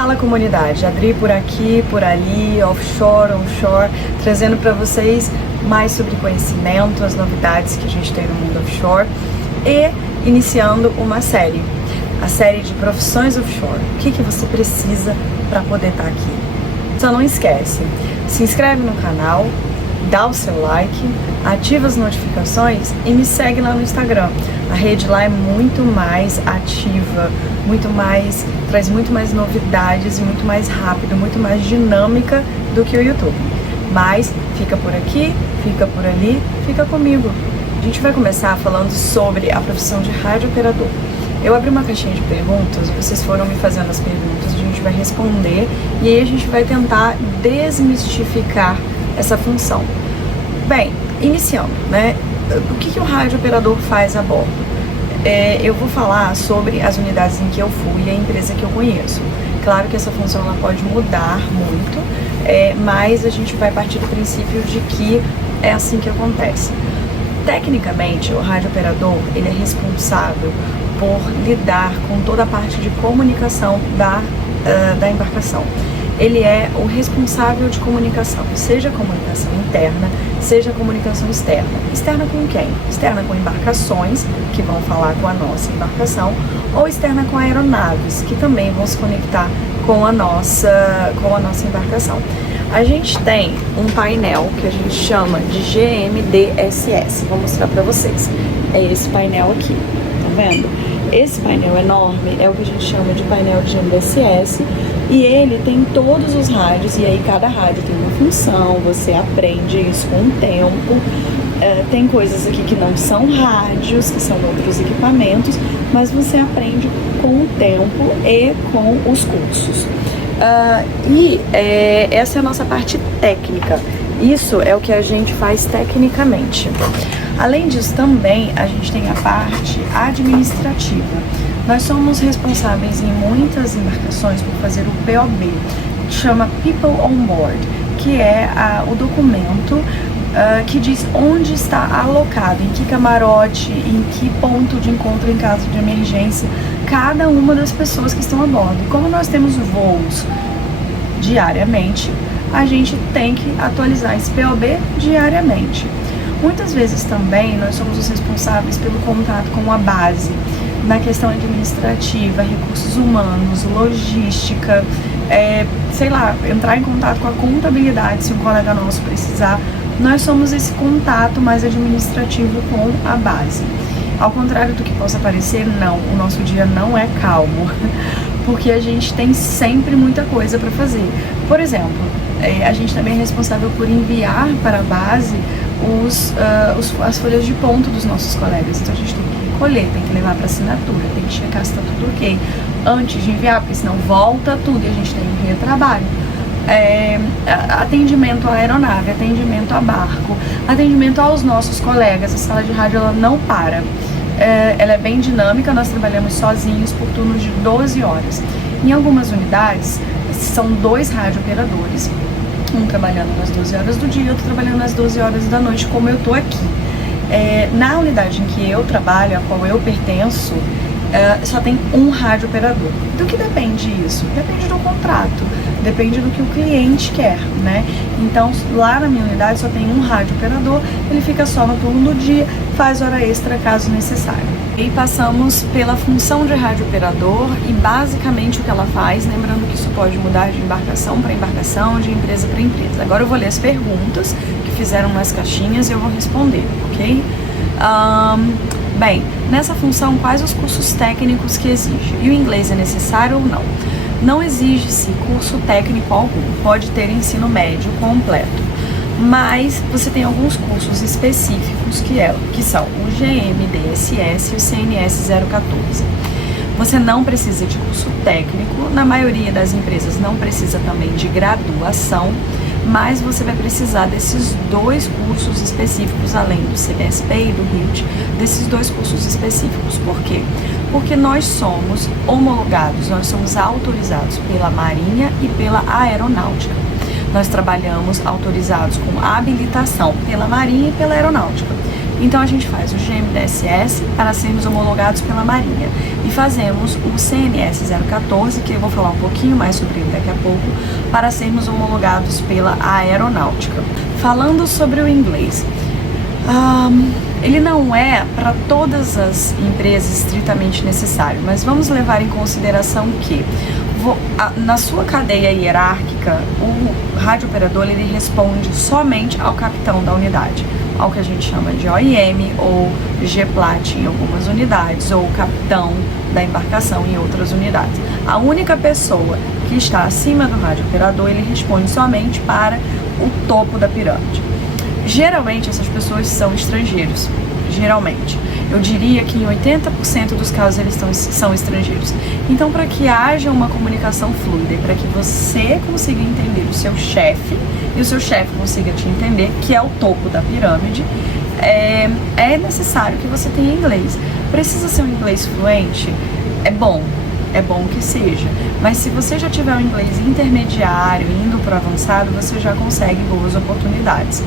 Fala comunidade, Adri por aqui, por ali, offshore, onshore, trazendo para vocês mais sobre conhecimento, as novidades que a gente tem no mundo offshore e iniciando uma série, a série de profissões offshore. O que você precisa para poder estar aqui? Só não esquece, se inscreve no canal, dá o seu like, ativa as notificações e me segue lá no Instagram. A rede lá é muito mais ativa, traz muito mais novidades e muito mais rápido, muito mais dinâmica do que o YouTube. Mas fica por aqui, fica por ali, fica comigo. A gente vai começar falando sobre a profissão de radiooperador. Eu abri uma caixinha de perguntas, vocês foram me fazendo as perguntas, a gente vai responder e aí a gente vai tentar desmistificar essa função. Bem, iniciando, né? O que o radiooperador faz a bordo? Eu vou falar sobre as unidades em que eu fui e a empresa que eu conheço. Claro que essa função ela pode mudar muito, mas a gente vai partir do princípio de que é assim que acontece. Tecnicamente, o radiooperador ele é responsável por lidar com toda a parte de comunicação da embarcação. Ele é o responsável de comunicação, seja comunicação interna, seja comunicação externa. Externa com quem? Externa com embarcações, que vão falar com a nossa embarcação, ou externa com aeronaves, que também vão se conectar com a nossa embarcação. A gente tem um painel que a gente chama de GMDSS, vou mostrar para vocês. É esse painel aqui, tá vendo? Esse painel enorme é o que a gente chama de painel de GMDSS e ele tem todos os rádios e aí cada rádio tem uma função, você aprende isso com o tempo. Tem coisas aqui que não são rádios, que são outros equipamentos, mas você aprende com o tempo e com os cursos. Essa é a nossa parte técnica. Isso é o que a gente faz tecnicamente. Além disso, também a gente tem a parte administrativa. Nós somos responsáveis em muitas embarcações por fazer o POB, que chama People on Board, que é o documento que diz onde está alocado, em que camarote, em que ponto de encontro em caso de emergência, cada uma das pessoas que estão a bordo. E como nós temos voos diariamente, a gente tem que atualizar esse POB diariamente. Muitas vezes também nós somos os responsáveis pelo contato com a base, na questão administrativa, recursos humanos, logística, entrar em contato com a contabilidade se um colega nosso precisar. Nós somos esse contato mais administrativo com a base. Ao contrário do que possa parecer, não, o nosso dia não é calmo, porque a gente tem sempre muita coisa para fazer. Por exemplo, a gente também é responsável por enviar para a base as folhas de ponto dos nossos colegas. Então a gente tem que recolher, tem que levar para assinatura, tem que checar se está tudo ok antes de enviar, porque senão volta tudo e a gente tem um retrabalho. Atendimento à aeronave, atendimento a barco, atendimento aos nossos colegas. A sala de rádio ela não para. Ela é bem dinâmica, nós trabalhamos sozinhos por turnos de 12 horas. Em algumas unidades, são 2 radiooperadores, um trabalhando nas 12 horas do dia e outro trabalhando nas 12 horas da noite, como eu tô aqui. Na unidade em que eu trabalho, a qual eu pertenço, só tem um radiooperador. Do que depende isso? Depende do contrato, depende do que o cliente quer, né? Então, lá na minha unidade só tem um radiooperador, ele fica só no turno do dia, faz hora extra caso necessário. E passamos pela função de radiooperador e basicamente o que ela faz, lembrando que isso pode mudar de embarcação para embarcação, de empresa para empresa. Agora eu vou ler as perguntas que fizeram nas caixinhas e eu vou responder, ok? Bem, nessa função, quais os cursos técnicos que exige? E o inglês é necessário ou não? Não exige-se curso técnico algum, pode ter ensino médio completo, mas você tem alguns cursos específicos que são o GMDSS e o CNS 014. Você não precisa de curso técnico, na maioria das empresas não precisa também de graduação, mas você vai precisar desses 2 cursos específicos, além do CBSP e do RIUT, desses 2 cursos específicos. Por quê? Porque nós somos homologados, nós somos autorizados pela Marinha e pela Aeronáutica. Nós trabalhamos autorizados com habilitação pela Marinha e pela Aeronáutica. Então a gente faz o GMDSS para sermos homologados pela Marinha e fazemos o CNS 014, que eu vou falar um pouquinho mais sobre ele daqui a pouco, para sermos homologados pela Aeronáutica. Falando sobre o inglês, ele não é para todas as empresas estritamente necessário, mas vamos levar em consideração que na sua cadeia hierárquica, o radiooperador ele responde somente ao capitão da unidade, ao que a gente chama de OIM ou GPLAT em algumas unidades, ou capitão da embarcação em outras unidades. A única pessoa que está acima do radiooperador, ele responde somente para o topo da pirâmide. Geralmente essas pessoas são estrangeiros, geralmente. Eu diria que em 80% dos casos eles são estrangeiros. Então, para que haja uma comunicação fluida e para que você consiga entender o seu chefe e o seu chefe consiga te entender, que é o topo da pirâmide, é necessário que você tenha inglês. Precisa ser um inglês fluente? É bom que seja, mas se você já tiver um inglês intermediário, indo para o avançado, você já consegue boas oportunidades.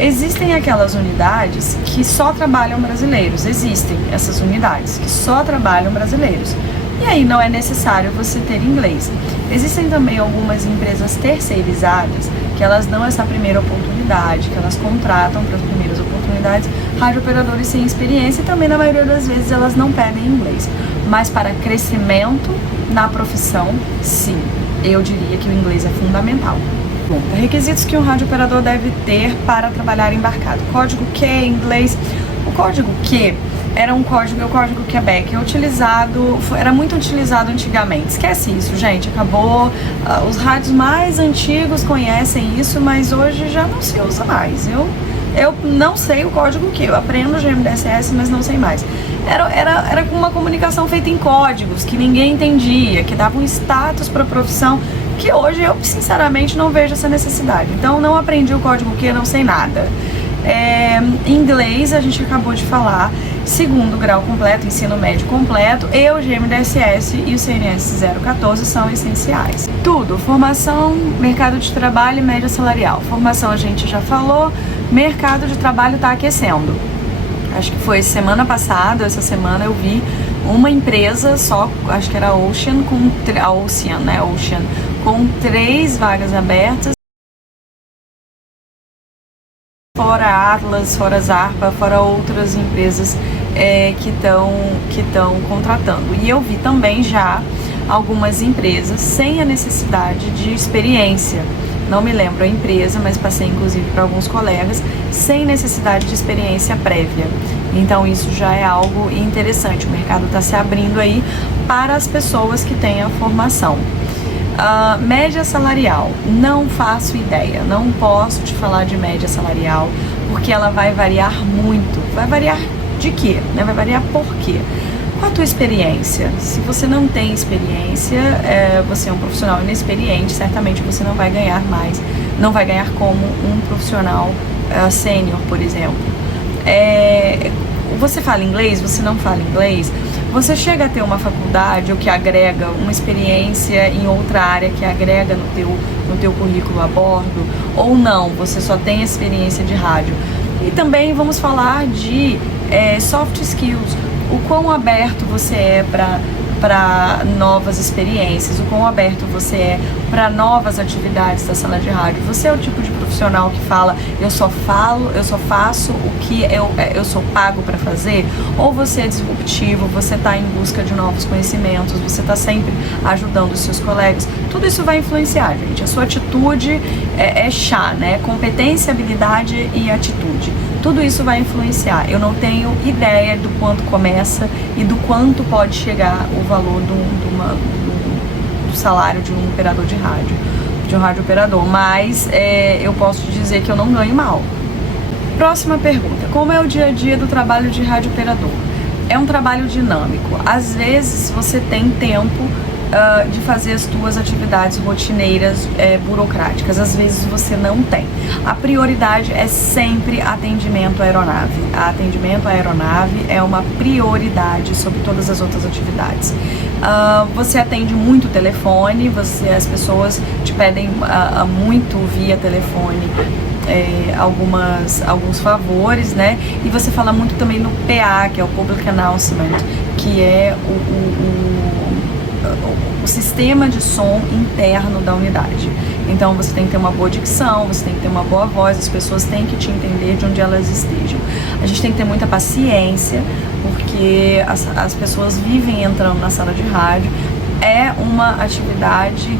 Existem aquelas unidades que só trabalham brasileiros, existem essas unidades que só trabalham brasileiros, e aí não é necessário você ter inglês. Existem também algumas empresas terceirizadas que elas dão essa primeira oportunidade, que elas contratam para as primeiras oportunidades radiooperadores sem experiência, e também na maioria das vezes elas não pedem inglês, mas para crescimento na profissão, sim, eu diria que o inglês é fundamental. Bom, requisitos que um radiooperador deve ter para trabalhar embarcado. Código Q em inglês. O código Q era o código Quebec, era muito utilizado antigamente. Esquece isso, gente, acabou. Os rádios mais antigos conhecem isso, mas hoje já não se usa mais. Eu não sei o código Q, eu aprendo GMDSS, mas não sei mais. Era uma comunicação feita em códigos, que ninguém entendia, que dava um status para a profissão, que hoje eu sinceramente não vejo essa necessidade. Então não aprendi o código Q, não sei nada. Inglês a gente acabou de falar, segundo grau completo, ensino médio completo, e o GMDSS e o CNS 014 são essenciais. Tudo, formação, mercado de trabalho e média salarial. Formação a gente já falou, mercado de trabalho está aquecendo. Acho que foi semana passada, essa semana eu vi uma empresa só, acho que era Ocean, com 3 vagas abertas, fora Atlas, fora Zarpa, fora outras empresas que estão contratando. E eu vi também já algumas empresas sem a necessidade de experiência. Não me lembro a empresa, mas passei inclusive para alguns colegas, sem necessidade de experiência prévia. Então isso já é algo interessante, o mercado está se abrindo aí para as pessoas que têm a formação. Média salarial, não faço ideia, não posso te falar de média salarial, porque ela vai variar muito. Vai variar de quê? Vai variar por quê? Qual a tua experiência? Se você não tem experiência, você é um profissional inexperiente, certamente você não vai ganhar mais, não vai ganhar como um profissional sênior, por exemplo. Você fala inglês? Você não fala inglês? Você chega a ter uma faculdade ou que agrega uma experiência em outra área que agrega no teu currículo a bordo? Ou não, você só tem experiência de rádio? E também vamos falar de soft skills. O quão aberto você é para novas experiências, o quão aberto você é para novas atividades da sala de rádio. Você é o tipo de profissional que fala, eu só faço o que eu sou pago para fazer? Ou você é disruptivo, você está em busca de novos conhecimentos, você está sempre ajudando os seus colegas? Tudo isso vai influenciar, gente. A sua atitude é chá, né? Competência, habilidade e atitude. Tudo isso vai influenciar. Eu não tenho ideia do quanto começa e do quanto pode chegar o valor do salário de um operador de rádio, de um radiooperador, mas eu posso te dizer que eu não ganho mal. Próxima pergunta: como é o dia a dia do trabalho de radiooperador? É um trabalho dinâmico. Às vezes você tem tempo de fazer as tuas atividades rotineiras burocráticas, às vezes você não tem. A prioridade é sempre atendimento à aeronave. Atendimento à aeronave é uma prioridade sobre todas as outras atividades. Você atende muito telefone, as pessoas te pedem muito via telefone alguns favores, né? E você fala muito também no PA, que é o Public Announcement, que é o sistema de som interno da unidade. Então você tem que ter uma boa dicção, você tem que ter uma boa voz, as pessoas têm que te entender de onde elas estejam. A gente tem que ter muita paciência, porque as pessoas vivem entrando na sala de rádio. É uma atividade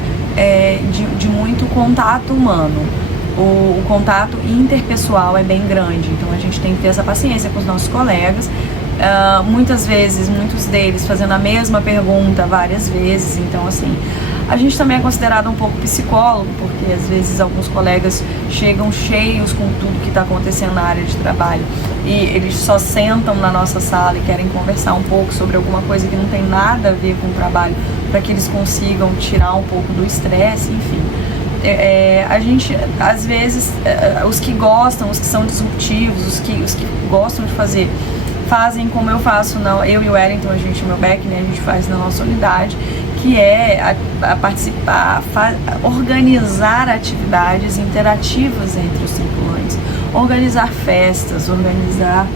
de muito contato humano. O contato interpessoal é bem grande, então a gente tem que ter essa paciência com os nossos colegas. Muitas vezes, muitos deles fazendo a mesma pergunta várias vezes, então assim, a gente também é considerado um pouco psicólogo, porque às vezes alguns colegas chegam cheios com tudo que está acontecendo na área de trabalho e eles só sentam na nossa sala e querem conversar um pouco sobre alguma coisa que não tem nada a ver com o trabalho, para que eles consigam tirar um pouco do estresse, enfim. A gente, às vezes, os que gostam, os que são disruptivos, os que gostam de fazer, fazem como eu faço, eu e o Wellington, o meu back, né, a gente faz na nossa unidade, que é participar, organizar atividades interativas entre os tripulantes, organizar festas, organizar,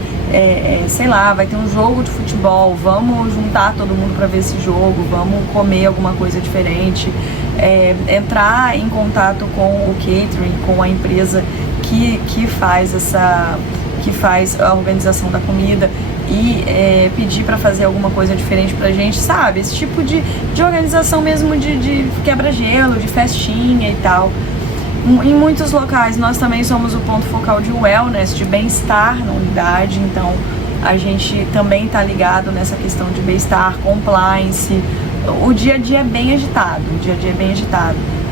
sei lá, vai ter um jogo de futebol, vamos juntar todo mundo para ver esse jogo, vamos comer alguma coisa diferente, entrar em contato com o catering, com a empresa que faz a organização da comida e pedir para fazer alguma coisa diferente pra gente, sabe? Esse tipo de organização mesmo de quebra-gelo, de festinha e tal. Em muitos locais nós também somos o ponto focal de wellness, de bem-estar na unidade, então a gente também tá ligado nessa questão de bem-estar, compliance. O dia a dia é bem agitado,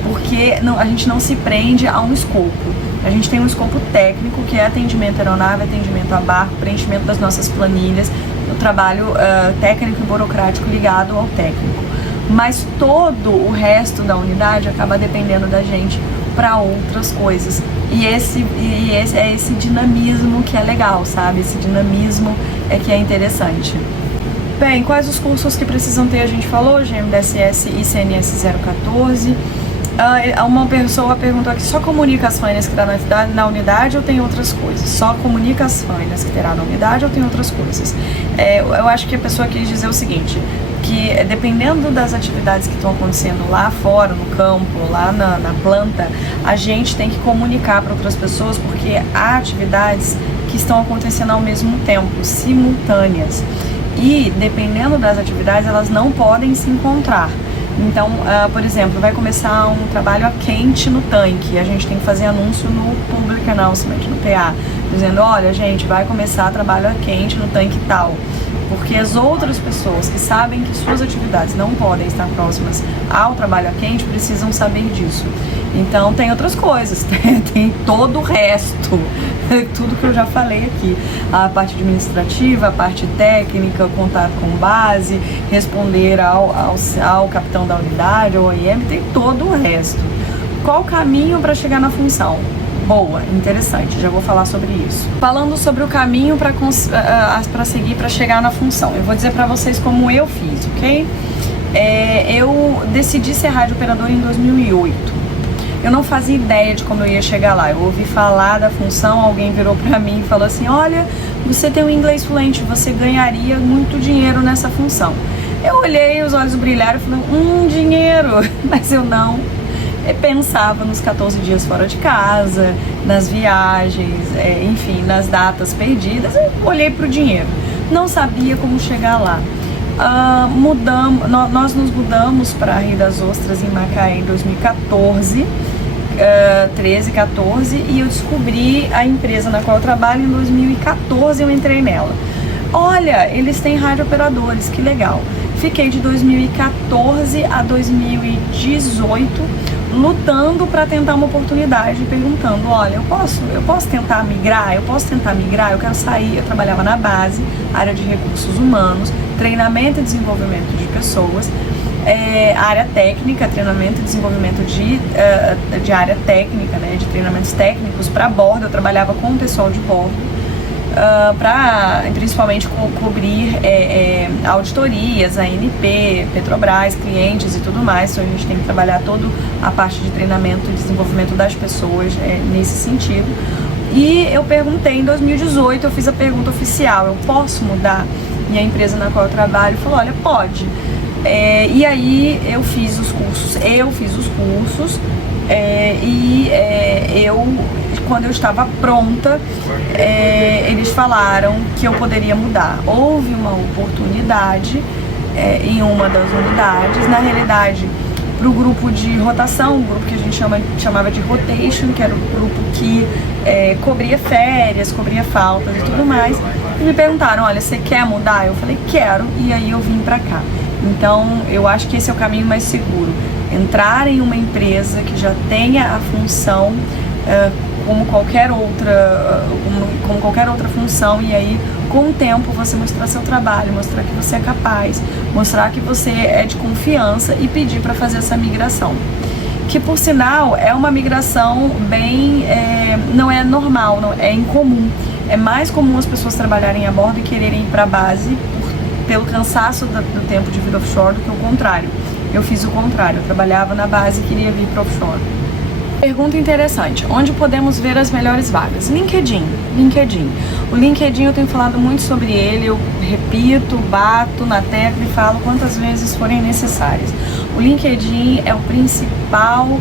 porque a gente não se prende a um escopo. A gente tem um escopo técnico, que é atendimento à aeronave, atendimento a barco, preenchimento das nossas planilhas, o trabalho técnico e burocrático ligado ao técnico. Mas todo o resto da unidade acaba dependendo da gente para outras coisas. E esse é esse dinamismo que é legal, sabe? Esse dinamismo é que é interessante. Bem, quais os cursos que precisam ter? A gente falou, GMDSS e CNS 014. Uma pessoa perguntou aqui, só comunica as fainas que terá na unidade ou tem outras coisas? Só comunica as fainas que terá na unidade ou tem outras coisas? Eu acho que a pessoa quis dizer o seguinte, que dependendo das atividades que estão acontecendo lá fora, no campo, lá na planta, a gente tem que comunicar para outras pessoas, porque há atividades que estão acontecendo ao mesmo tempo, simultâneas. E dependendo das atividades, elas não podem se encontrar. Então, por exemplo, vai começar um trabalho a quente no tanque, a gente tem que fazer anúncio no Public Announcement, no PA, dizendo, olha gente, vai começar trabalho a quente no tanque tal, porque as outras pessoas que sabem que suas atividades não podem estar próximas ao trabalho a quente precisam saber disso. Então tem outras coisas, tem todo o resto, tudo que eu já falei aqui, a parte administrativa, a parte técnica, contato com base, responder ao capitão da unidade, ao OIM, tem todo o resto. Qual o caminho para chegar na função? Boa, interessante, já vou falar sobre isso. Falando sobre o caminho para seguir para chegar na função, eu vou dizer para vocês como eu fiz, ok? Eu decidi ser rádio operadora em 2008. Eu não fazia ideia de como eu ia chegar lá. Eu ouvi falar da função, alguém virou pra mim e falou assim, olha, você tem um inglês fluente, você ganharia muito dinheiro nessa função. Eu olhei, os olhos brilharam e falei, dinheiro, mas eu não. Eu pensava nos 14 dias fora de casa, nas viagens, enfim, nas datas perdidas, eu olhei pro dinheiro. Não sabia como chegar lá. Nós nos mudamos para Rio das Ostras, em Macaé, em 2014, 13, 14, e eu descobri a empresa na qual eu trabalho em 2014, eu entrei nela. Olha, eles têm radiooperadores, que legal. Fiquei de 2014 a 2018 lutando para tentar uma oportunidade, perguntando, olha, eu posso tentar migrar, eu quero sair. Eu trabalhava na base, área de recursos humanos, treinamento e desenvolvimento de pessoas, área técnica, treinamento e desenvolvimento de área técnica, né, de treinamentos técnicos para bordo. Eu trabalhava com o pessoal de bordo principalmente cobrir auditorias, ANP, Petrobras, clientes e tudo mais. Então a gente tem que trabalhar toda a parte de treinamento e desenvolvimento das pessoas nesse sentido. E eu perguntei em 2018, eu fiz a pergunta oficial: eu posso mudar? E a empresa na qual eu trabalho falou: olha, pode. E aí eu fiz os cursos, quando eu estava pronta, eles falaram que eu poderia mudar. Houve uma oportunidade em uma das unidades, na realidade, para o grupo de rotação, um grupo que a gente chamava de rotation, que era o grupo que cobria férias, cobria faltas e tudo mais. E me perguntaram: olha, você quer mudar? Eu falei: quero, e aí eu vim para cá. Então, eu acho que esse é o caminho mais seguro. Entrar em uma empresa que já tenha a função como qualquer outra função, e aí, com o tempo, você mostrar seu trabalho, mostrar que você é capaz, mostrar que você é de confiança e pedir para fazer essa migração. Que, por sinal, é uma migração bem... não é normal, não, é incomum. É mais comum as pessoas trabalharem a bordo e quererem ir para a base pelo cansaço do tempo de vida offshore do que o contrário. Eu fiz o contrário, eu trabalhava na base e queria vir para offshore. Pergunta interessante: onde podemos ver as melhores vagas? LinkedIn. O LinkedIn, eu tenho falado muito sobre ele, eu repito, bato na tecla e falo quantas vezes forem necessárias. O LinkedIn é o principal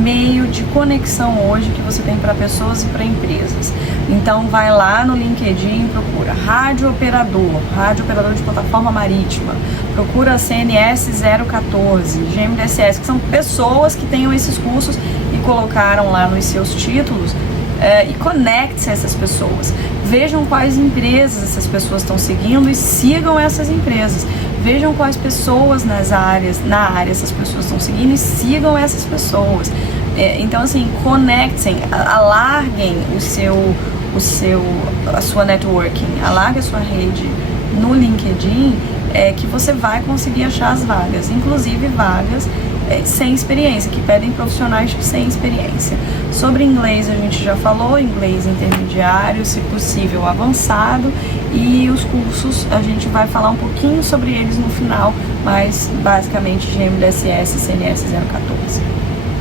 meio de conexão hoje que você tem para pessoas e para empresas. Então vai lá no LinkedIn, procura rádio operador de plataforma marítima, procura CNS 014, GMDSS, que são pessoas que tenham esses cursos e colocaram lá nos seus títulos, e conecte-se a essas pessoas. Vejam quais empresas essas pessoas estão seguindo e sigam essas empresas. Vejam quais pessoas na área essas pessoas estão seguindo e sigam essas pessoas. Então, assim, conectem, alarguem a sua networking, alargue a sua rede no LinkedIn, que você vai conseguir achar as vagas, inclusive vagas sem experiência, que pedem profissionais sem experiência. Sobre inglês a gente já falou, inglês intermediário, se possível avançado, e os cursos a gente vai falar um pouquinho sobre eles no final, mas basicamente GMDSS e CNS 014.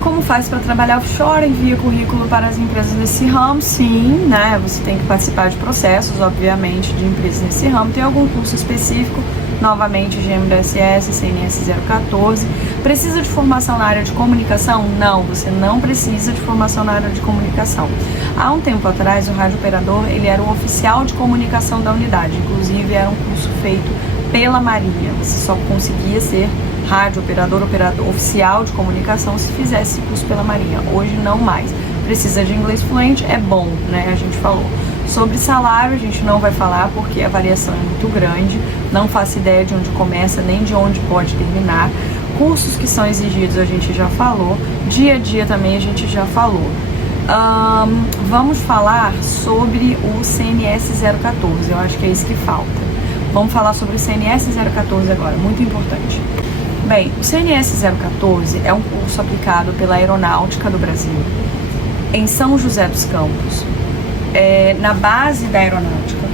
Como faz para trabalhar offshore? Envia currículo para as empresas nesse ramo? Sim, né? Você tem que participar de processos, obviamente, de empresas nesse ramo. Tem algum curso específico? Novamente, GMDSS, CNS 014. Precisa de formação na área de comunicação? Não, você não precisa de formação na área de comunicação. Há um tempo atrás, o rádio operador, ele era o oficial de comunicação da unidade. Inclusive, era um curso feito pela Marinha. Você só conseguia ser rádio operador oficial de comunicação se fizesse curso pela Marinha. Hoje não mais. Precisa de inglês fluente, é bom, né? A gente falou. Sobre salário a gente não vai falar porque a variação é muito grande, não faço ideia de onde começa nem de onde pode terminar. Cursos que são exigidos a gente já falou, dia a dia também a gente já falou. Vamos falar sobre o CNS 014, eu acho que é isso que falta. Vamos falar sobre o CNS 014 agora, muito importante. Bem, o CNS 014 é um curso aplicado pela Aeronáutica do Brasil, em São José dos Campos, na base da aeronáutica,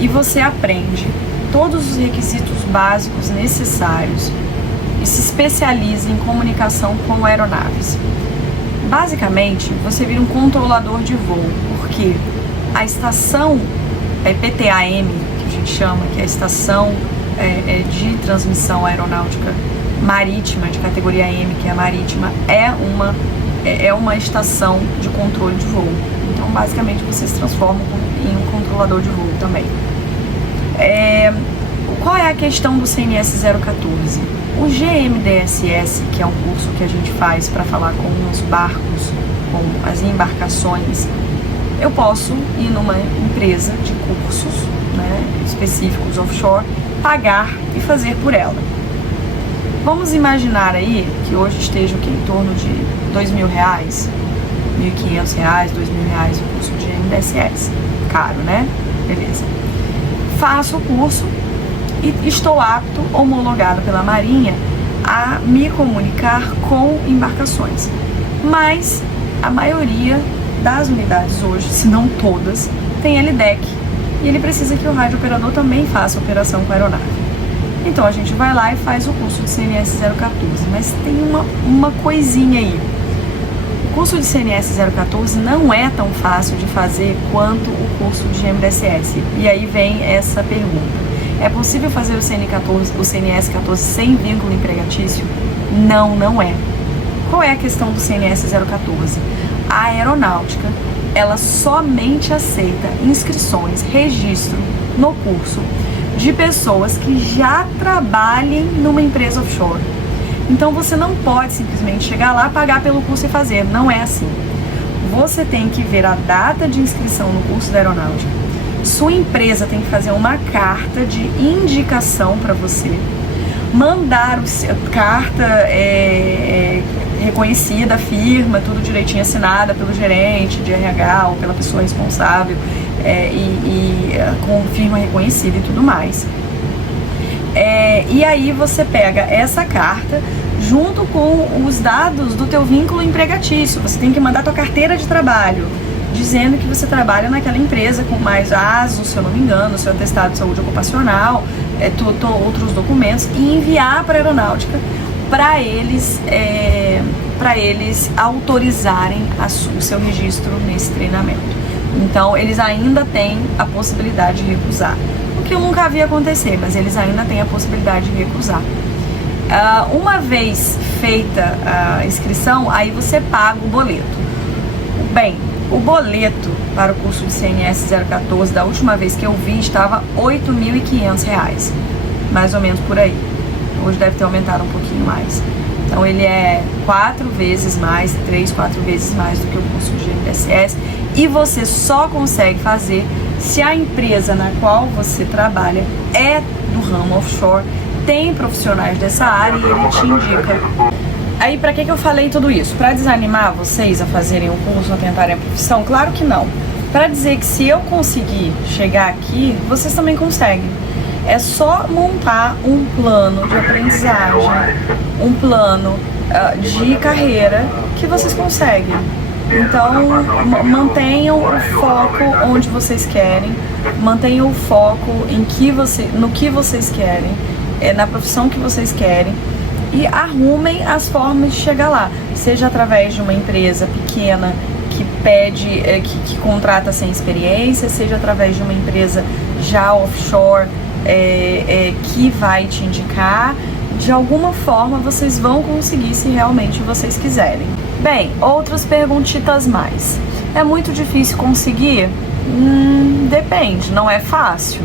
e você aprende todos os requisitos básicos necessários e se especializa em comunicação com aeronaves. Basicamente, você vira um controlador de voo, porque a estação PTAM, que a gente chama, que é a estação de transmissão aeronáutica marítima, de categoria M, que é a marítima, é uma estação de controle de voo. Então, basicamente, você se transforma em um controlador de voo também. Qual é a questão do CNS 014? O GMDSS, que é um curso que a gente faz para falar com os barcos, com as embarcações, eu posso ir numa empresa de cursos, né, específicos offshore, pagar e fazer por ela. Vamos imaginar aí que hoje esteja em torno de R$2.000, R$1.500, R$2.000 o curso de GMDSS. Caro, né? Beleza. Faço o curso e estou apto, homologado pela Marinha, a me comunicar com embarcações. Mas a maioria das unidades hoje, se não todas, tem LDEC e ele precisa que o radiooperador também faça operação com a aeronave. Então a gente vai lá e faz o curso de CNS 014, mas tem uma coisinha aí. O curso de CNS 014 não é tão fácil de fazer quanto o curso de GMDSS. E aí vem essa pergunta. É possível fazer o CNS 14 sem vínculo empregatício? Não, não é. Qual é a questão do CNS 014? A aeronáutica, ela somente aceita inscrições, registro no curso de pessoas que já trabalhem numa empresa offshore. Então você não pode simplesmente chegar lá, pagar pelo curso e fazer. Não é assim. Você tem que ver a data de inscrição no curso da aeronáutica. Sua empresa tem que fazer uma carta de indicação para você, mandar carta reconhecida, firma, tudo direitinho assinada pelo gerente de RH ou pela pessoa responsável com firma reconhecida e tudo mais. E aí você pega essa carta junto com os dados do teu vínculo empregatício. Você tem que mandar tua carteira de trabalho, dizendo que você trabalha naquela empresa com mais ASO, se eu não me engano, seu atestado de saúde ocupacional, outros documentos, e enviar para a aeronáutica para eles autorizarem o seu registro nesse treinamento. Então eles ainda têm a possibilidade de recusar, o que eu nunca vi acontecer, mas eles ainda têm a possibilidade de recusar. Uma vez feita a inscrição, aí você paga o boleto. Bem, o boleto para o curso de CNS 014, da última vez que eu vi, estava R$ 8.500, mais ou menos por aí. Hoje deve ter aumentado um pouquinho mais. Então ele é 4 vezes mais, 3, 4 vezes mais do que o curso de GMDSS, e você só consegue fazer se a empresa na qual você trabalha é do ramo offshore, tem profissionais dessa área e ele te indica. Aí, para que eu falei tudo isso? Para desanimar vocês a fazerem o curso, a tentarem a profissão? Claro que não. Para dizer que se eu conseguir chegar aqui, vocês também conseguem. É só montar um plano de aprendizagem, um plano de carreira que vocês conseguem. Então, mantenham o foco onde vocês querem, mantenham o foco no que vocês querem, na profissão que vocês querem, e arrumem as formas de chegar lá, seja através de uma empresa pequena que pede, que contrata sem experiência, seja através de uma empresa já offshore que vai te indicar. De alguma forma vocês vão conseguir se realmente vocês quiserem. Bem, outras perguntitas mais. É muito difícil conseguir? Depende, não é fácil,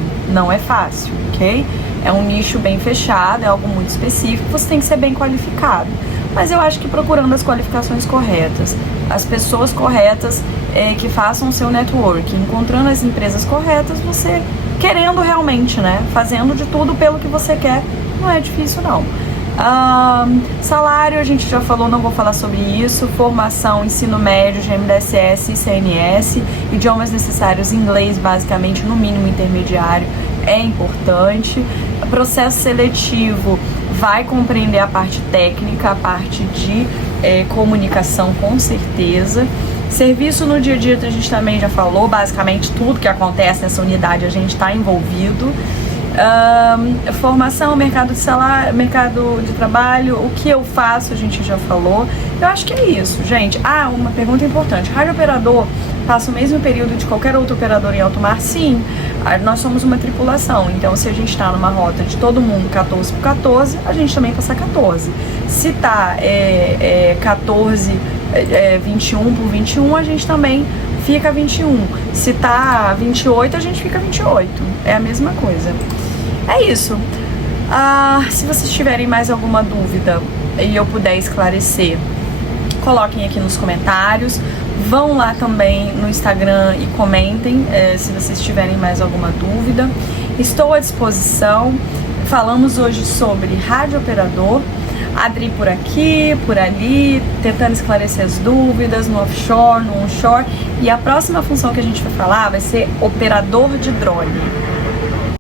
ok? É um nicho bem fechado, é algo muito específico, você tem que ser bem qualificado. Mas eu acho que procurando as qualificações corretas, as pessoas corretas que façam o seu network, encontrando as empresas corretas, você querendo realmente, né? Fazendo de tudo pelo que você quer, não é difícil não. Salário, a gente já falou, não vou falar sobre isso. Formação, ensino médio, GMDSS e CNS, idiomas necessários, inglês basicamente, no mínimo intermediário, é importante. Processo seletivo vai compreender a parte técnica, a parte de comunicação, com certeza. Serviço no dia a dia, a gente também já falou, basicamente tudo que acontece nessa unidade a gente está envolvido. Formação, mercado de trabalho, o que eu faço a gente já falou. Eu acho que é isso, gente. Uma pergunta importante: radiooperador passa o mesmo período de qualquer outro operador em alto mar? Sim, nós somos uma tripulação, então se a gente está numa rota de todo mundo 14 por 14, a gente também passa 14. Se tá 21 por 21, a gente também fica 21. Se tá 28, a gente fica 28. É a mesma coisa. É isso. Se vocês tiverem mais alguma dúvida e eu puder esclarecer, coloquem aqui nos comentários. Vão lá também no Instagram e comentem se vocês tiverem mais alguma dúvida. Estou à disposição. Falamos hoje sobre radiooperador. Adri por aqui, por ali, tentando esclarecer as dúvidas no offshore, no onshore. E a próxima função que a gente vai falar vai ser operador de drone.